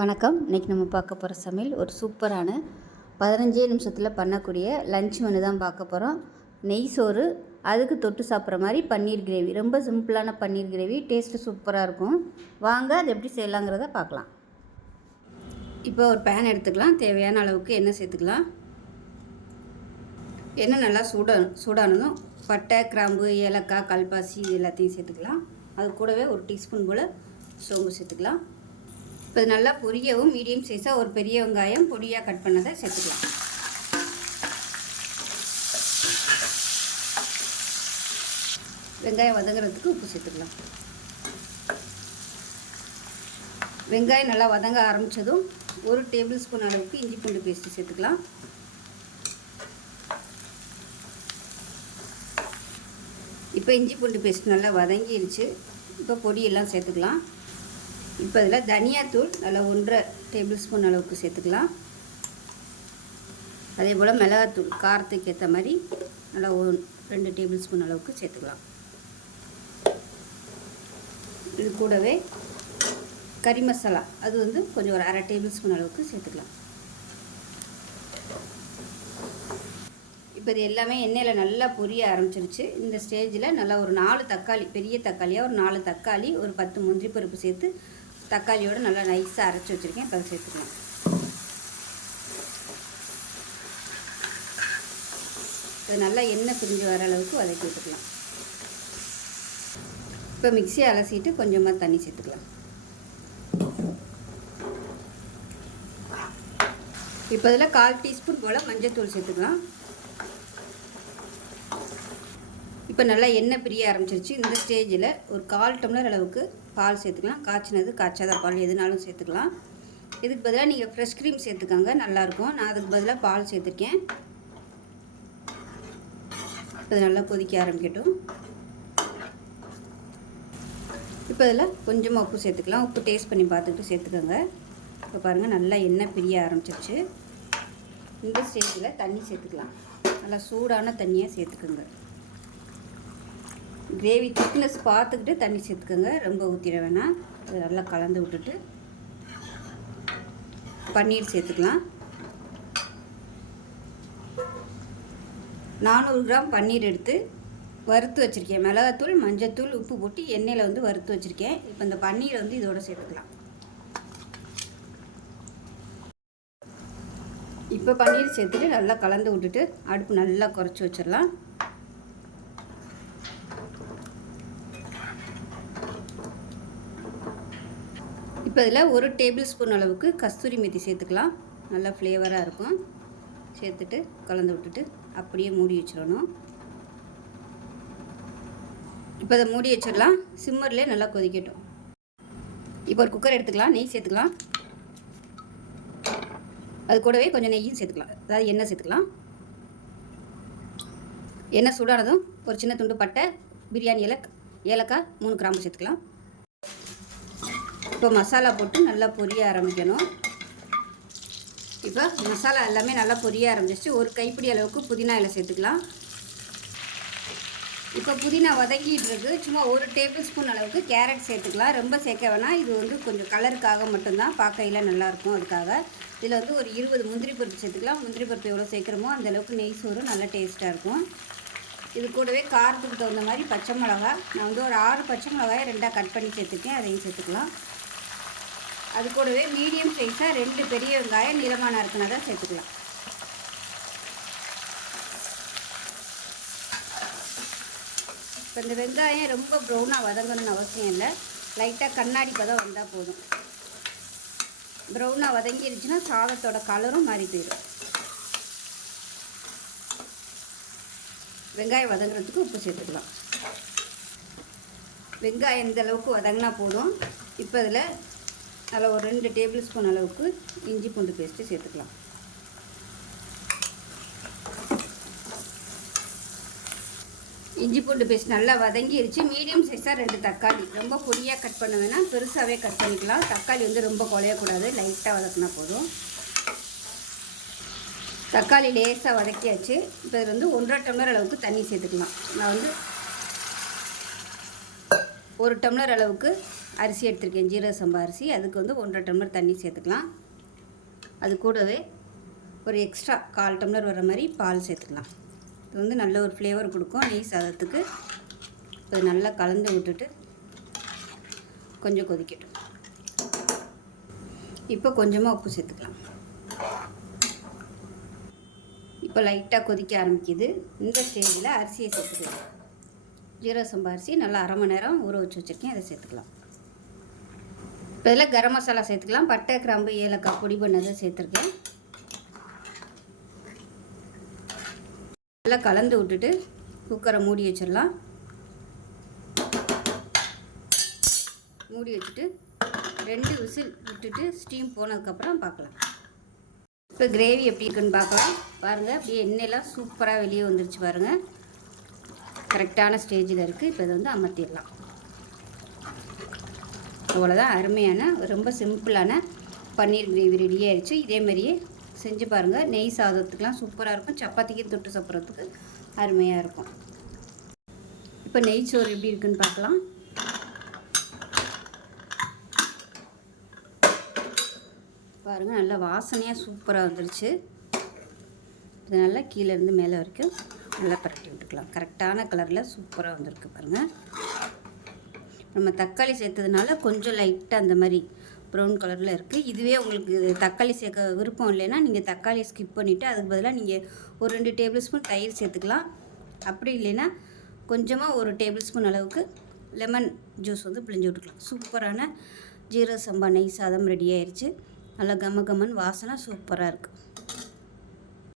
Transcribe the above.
வணக்கம். இன்றைக்கி நம்ம பார்க்க போகிற சமையல் ஒரு சூப்பரான 15 நிமிஷத்தில் பண்ணக்கூடிய லஞ்ச் மெனு தான் பார்க்க போகிறோம். நெய் சோறு, அதுக்கு தொட்டு சாப்பிட்ற மாதிரி பன்னீர் கிரேவி. ரொம்ப சிம்பிளான பன்னீர் கிரேவி, டேஸ்ட்டு சூப்பராக இருக்கும். வாங்க அது எப்படி செய்யலாங்கிறத பார்க்கலாம். இப்போ ஒரு பேன் எடுத்துக்கலாம். தேவையான அளவுக்கு எண்ணெய் சேர்த்துக்கலாம். எண்ணெய் நல்லா சூடானதும் பட்டை, கிராம்பு, ஏலக்காய், கல்பாசி இது எல்லாத்தையும் சேர்த்துக்கலாம். அது கூடவே ஒரு டீஸ்பூன் போல் சோம்பு சேர்த்துக்கலாம். இப்போ இது நல்லா பொரியவும் மீடியம் சைஸாக ஒரு பெரிய வெங்காயம் பொடியாக கட் பண்ணதை சேர்த்துக்கலாம். வெங்காயம் வதங்குறதுக்கு உப்பு சேர்த்துக்கலாம். வெங்காயம் நல்லா வதங்க ஆரம்பித்ததும் ஒரு டேபிள் ஸ்பூன் அளவுக்கு இஞ்சி பூண்டு பேஸ்ட்டு சேர்த்துக்கலாம். இப்போ இஞ்சி பூண்டு பேஸ்ட் நல்லா வதங்கிருச்சு. இப்போ பொடியெல்லாம் சேர்த்துக்கலாம். இப்போ இதில் தனியாத்தூள் நல்லா 1.5 டேபிள் ஸ்பூன் அளவுக்கு சேர்த்துக்கலாம். அதே போல் மிளகாத்தூள் காரத்துக்கு ஏற்ற மாதிரி நல்லா 2 டேபிள் ஸ்பூன் அளவுக்கு சேர்த்துக்கலாம். இது கூடவே கறி மசாலா அது கொஞ்சம் ஒரு 1/2 டேபிள் ஸ்பூன் அளவுக்கு சேர்த்துக்கலாம். இப்போ இது எல்லாமே எண்ணெயில் நல்லா பொரிய ஆரம்பிச்சிருச்சு. இந்த ஸ்டேஜில் நல்லா ஒரு 4 தக்காளி, பெரிய தக்காளியாக ஒரு 4 தக்காளி, ஒரு 10 முந்திரி பருப்பு சேர்த்து தக்காளியோடு நல்லா நைஸாக அரைச்சி வச்சுருக்கேன். இப்போ அதை சேர்த்துக்கலாம். இது நல்லா எண்ணெய் பிரிஞ்சு வர அளவுக்கு வதக்கி விட்டுக்கலாம். இப்போ மிக்சியை அலசிட்டு கொஞ்சமாக தண்ணி சேர்த்துக்கலாம். இப்போ இதில் 1/4 டீஸ்பூன் போல் மஞ்சள்தூள் சேர்த்துக்கலாம். இப்போ நல்லா எண்ணெய் பிரிய ஆரம்பிச்சிருச்சு. இந்த ஸ்டேஜில் ஒரு 1/4 டம்ளர் அளவுக்கு பால் சேர்த்துக்கலாம். காய்ச்சினது, காய்ச்சாத பால் எதுனாலும் சேர்த்துக்கலாம். இதுக்கு பதிலாக நீங்கள் ஃப்ரெஷ் க்ரீம் சேர்த்துக்கோங்க, நல்லாயிருக்கும். நான் அதுக்கு பதிலாக பால் சேர்த்துருக்கேன். இப்போ நல்லா கொதிக்க ஆரம்பிக்கட்டும். இப்போ இதில் கொஞ்சமாக உப்பு சேர்த்துக்கலாம். உப்பு டேஸ்ட் பண்ணி பார்த்துக்கிட்டு சேர்த்துக்கோங்க. இப்போ பாருங்கள் நல்லா எண்ணெய் பிரிய ஆரம்பிச்சிருச்சு. இந்த ஸ்டேஜில் தண்ணி சேர்த்துக்கலாம். நல்லா சூடான தண்ணியாக சேர்த்துக்கோங்க. கிரேவி திக்னஸ் பார்த்துக்கிட்டு தண்ணி சேர்த்துக்கோங்க, ரொம்ப ஊற்றிட வேணாம். அதை நல்லா கலந்து விட்டுட்டு பன்னீர் சேர்த்துக்கலாம். 400 கிராம் பன்னீர் எடுத்து வறுத்து வச்சுருக்கேன். மிளகாத்தூள், மஞ்சத்தூள், உப்பு போட்டு எண்ணெயில் வறுத்து வச்சுருக்கேன். இப்போ இந்த பன்னீரை இதோட சேர்த்துக்கலாம். இப்போ பன்னீர் சேர்த்துட்டு நல்லா கலந்து விட்டுட்டு அடுப்பு நல்லா குறைச்சி வச்சிடலாம். இப்போ இதில் 1 டேபிள் ஸ்பூன் அளவுக்கு கஸ்தூரி மெத்தி சேர்த்துக்கலாம். நல்லா ஃப்ளேவராக இருக்கும். சேர்த்துட்டு கலந்து விட்டுட்டு அப்படியே மூடி வச்சிடணும். இப்போ அதை மூடி வச்சிடலாம். சிம்மர்லேயே நல்லா கொதிக்கட்டும். இப்போ ஒரு குக்கர் எடுத்துக்கலாம். நெய் சேர்த்துக்கலாம். அது கூடவே கொஞ்சம் நெய்யும் சேர்த்துக்கலாம், அதாவது எண்ணெய் சேர்த்துக்கலாம். எண்ணெய் சூடானதும் ஒரு சின்ன துண்டு பட்டை, பிரியாணி ஏலக்காய், 3 கிராம்பு சேர்த்துக்கலாம். இப்போ மசாலா போட்டு நல்லா பொரிய ஆரம்பிக்கணும். இப்போ மசாலா எல்லாமே நல்லா பொரிய ஆரம்பிச்சிச்சு. ஒரு கைப்பிடி அளவுக்கு புதினா இலை சேர்த்துக்கலாம். இப்போ புதினா வதக்கிட்டு இருக்கு. சும்மா 1 டேபிள் ஸ்பூன் அளவுக்கு கேரட் சேர்த்துக்கலாம். ரொம்ப சேர்க்க வேணாம். இது கொஞ்சம் கலருக்காக மட்டும்தான், பார்க்கையில் நல்லாயிருக்கும். அதுக்காக இதில் ஒரு 20 முந்திரி பருப்பு சேர்த்துக்கலாம். முந்திரி பருப்பு எவ்வளோ சேர்க்குறோமோ அந்தளவுக்கு நெய் சோறு நல்லா டேஸ்ட்டாக இருக்கும். இது கூடவே காரத்துக்கு தகுந்த மாதிரி பச்சை மிளகா, நான் ஒரு 6 பச்சை மிளகாயை 2ஆக கட் பண்ணி சேர்த்துருக்கேன். அதையும் சேர்த்துக்கலாம். அது கூடவே மீடியம் சைஸாக 2 பெரிய வெங்காயம் நீளமான இருக்குனதை சேர்த்துக்கலாம். இப்போ இந்த வெங்காயம் ரொம்ப ப்ரௌனாக வதங்கணும்னு அவசியம் இல்லை. லைட்டாக கண்ணாடி பதம் வந்தால் போதும். ப்ரௌனாக வதங்கிருச்சுன்னா சாதத்தோட கலரும் மாறி போயிடும். வெங்காயம் வதங்குறதுக்கு உப்பு சேர்த்துக்கலாம். வெங்காயம் இந்த அளவுக்கு வதங்கினா போதும். இப்போ இதில் அதில் ஒரு 2 டேபிள் ஸ்பூன் அளவுக்கு இஞ்சி பூண்டு பேஸ்ட்டு சேர்த்துக்கலாம். இஞ்சி பூண்டு பேஸ்ட் நல்லா வதங்கிருச்சு. மீடியம் சைஸாக 2 தக்காளி, ரொம்ப பொடியாக கட் பண்ண வேணாம், பெருசாகவே கட் பண்ணிக்கலாம். தக்காளி ரொம்ப குழையக்கூடாது, லைட்டாக வதக்கினா போதும். தக்காளி லேசாக வதக்கியாச்சு. இப்போ இதில் 1.5 டம்ளர் அளவுக்கு தண்ணி சேர்த்துக்கலாம். நான் 1 டம்ளர் அளவுக்கு அரிசி எடுத்திருக்கேன், ஜீரக சம்பா அரிசி. அதுக்கு வந்து 1.5 டம்ளர் தண்ணி சேர்த்துக்கலாம். அது கூடவே ஒரு எக்ஸ்ட்ரா 1/4 டம்ளர் வர மாதிரி பால் சேர்த்துக்கலாம். இது வந்து நல்ல ஒரு ஃப்ளேவர் கொடுக்கும் நெய் சாதத்துக்கு. அது நல்லா கலந்து விட்டுட்டு கொஞ்சம் கொதிக்கட்டும். இப்போ கொஞ்சமாக உப்பு சேர்த்துக்கலாம். இப்போ லைட்டாக கொதிக்க ஆரம்பிக்குது. இந்த ஸ்டேஜில் அரிசியை சேர்த்துக்கலாம். ஜீரக சம்பா அரிசி நல்லா 1/2 மணி நேரம் ஊற வச்சு வச்சுருக்கேன், அதை சேர்த்துக்கலாம். இப்போ இதில் கரம் மசாலா சேர்த்துக்கலாம். பட்டை, கிராம்பு, ஏலக்காய் பொடி பண்ணதை சேர்த்துருக்கேன். நல்லா கலந்து விட்டுட்டு குக்கரை மூடி வச்சிடலாம். மூடி வச்சுட்டு 2 விசில் விட்டுட்டு ஸ்டீம் போனதுக்கப்புறம் பார்க்கலாம். இப்போ கிரேவி எப்படி இருக்குன்னு பார்க்கலாம். பாருங்கள், அப்படியே எண்ணெயெல்லாம் சூப்பராக வெளியே வந்துருச்சு பாருங்கள். கரெக்டான ஸ்டேஜில் இருக்குது. இப்போ இதை வந்து அமர்த்திடலாம். அவ்வளோதான், அருமையான ரொம்ப சிம்பிளான பன்னீர் கிரேவி ரெடி ஆயிடுச்சு. இதேமாதிரியே செஞ்சு பாருங்கள். நெய் சாதத்துக்கெலாம் சூப்பராக இருக்கும். சப்பாத்திக்கு தொட்டு சாப்பிட்றதுக்கு அருமையாக இருக்கும். இப்போ நெய் சோறு எப்படி இருக்குன்னு பார்க்கலாம். பாருங்கள், நல்லா வாசனையாக சூப்பராக வந்துருச்சு. இது நல்லா கீழேருந்து மேலே வரைக்கும் நல்லா பரட்டி விட்டுக்கலாம். கரெக்டான கலரில் சூப்பராக வந்திருக்கு பாருங்கள். நம்ம தக்காளி சேர்த்ததுனால கொஞ்சம் லைட்டாக அந்த மாதிரி ப்ரௌன் கலரில் இருக்குது. இதுவே உங்களுக்கு தக்காளி சேர்க்க விருப்பம் இல்லைன்னா நீங்கள் தக்காளி ஸ்கிப் பண்ணிவிட்டு அதுக்கு பதிலாக நீங்கள் ஒரு 2 டேபிள் ஸ்பூன் தயிர் சேர்த்துக்கலாம். அப்படி இல்லைன்னா கொஞ்சமாக 1 டேபிள் ஸ்பூன் அளவுக்கு லெமன் ஜூஸ் வந்து பிழிஞ்சு விட்டுக்கலாம். சூப்பரான ஜீரக சம்பா நெய் சாதம் ரெடி ஆயிடுச்சு. நல்லா கம கமன் வாசனை சூப்பராக இருக்குது.